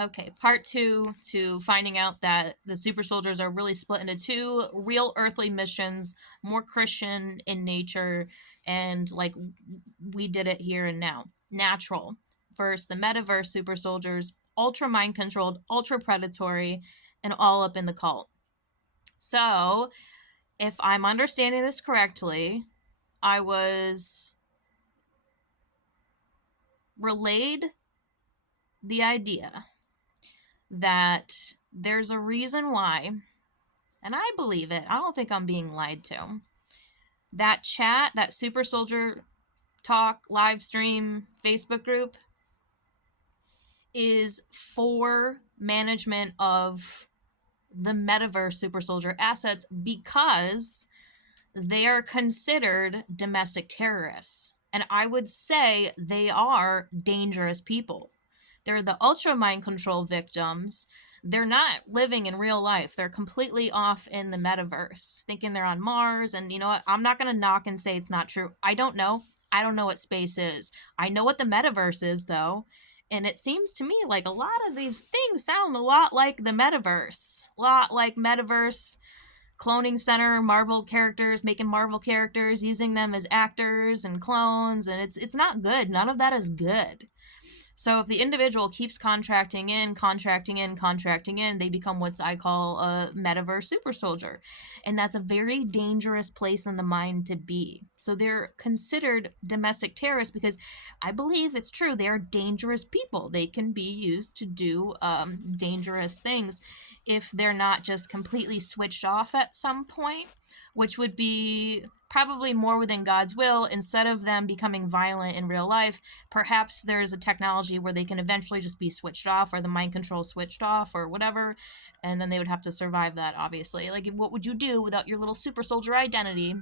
Okay, part two, to finding out that the super soldiers are really split into two real earthly missions, more Christian in nature, and like we did it here and now. Natural versus the metaverse super soldiers, ultra mind controlled, ultra predatory, and all up in the cult. So, if I'm understanding this correctly, I was relayed the idea that there's a reason why, and I believe it. I don't think I'm being lied to. That chat, that Super Soldier Talk live stream Facebook group is for management of the metaverse Super Soldier assets because they are considered domestic terrorists. And I would say they are dangerous people. They're the ultra mind control victims. They're not living in real life. They're completely off in the metaverse, thinking they're on Mars. And you know what? I'm not going to knock and say it's not true. I don't know. I don't know what space is. I know what the metaverse is, though. And it seems to me like a lot of these things sound a lot like the metaverse. A lot like metaverse cloning center Marvel characters, making Marvel characters, using them as actors and clones, and it's not good. None of that is good. So if the individual keeps contracting in, they become what I call a metaverse super soldier. And that's a very dangerous place in the mind to be. So they're considered domestic terrorists because I believe it's true. They are dangerous people. They can be used to do dangerous things if they're not just completely switched off at some point, which would be probably more within God's will. Instead of them becoming violent in real life, perhaps there's a technology where they can eventually just be switched off, or the mind control switched off, or whatever, and then they would have to survive that, obviously. Like, what would you do without your little super soldier identity?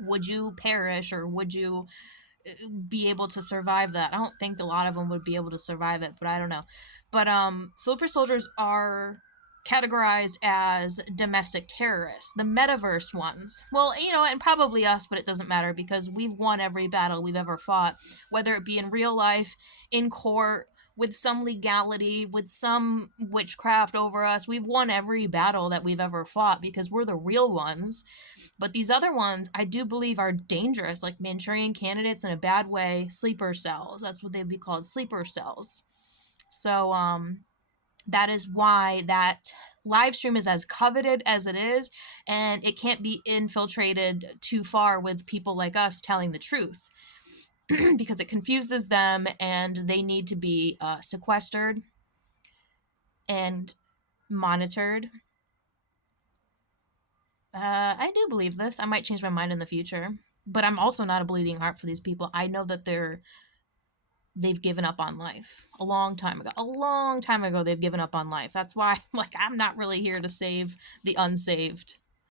Would you perish, or would you be able to survive that? I don't think a lot of them would be able to survive it, but I don't know. But super soldiers are categorized as domestic terrorists. The metaverse ones, well, you know, and probably us, but it doesn't matter because we've won every battle we've ever fought, whether it be in real life, in court, with some legality, with some witchcraft over us. We've won every battle that we've ever fought because we're the real ones. But these other ones, I do believe, are dangerous, like Manchurian candidates in a bad way, sleeper cells. That's what they'd be called, sleeper cells. So, that is why that live stream is as coveted as it is, and it can't be infiltrated too far with people like us telling the truth because it confuses them and they need to be sequestered and monitored. I do believe this. I might change my mind in the future, but I'm also not a bleeding heart for these people. I know that they've given up on life a long time ago. A long time ago, they've given up on life. That's why, like, I'm not really here to save the unsaved.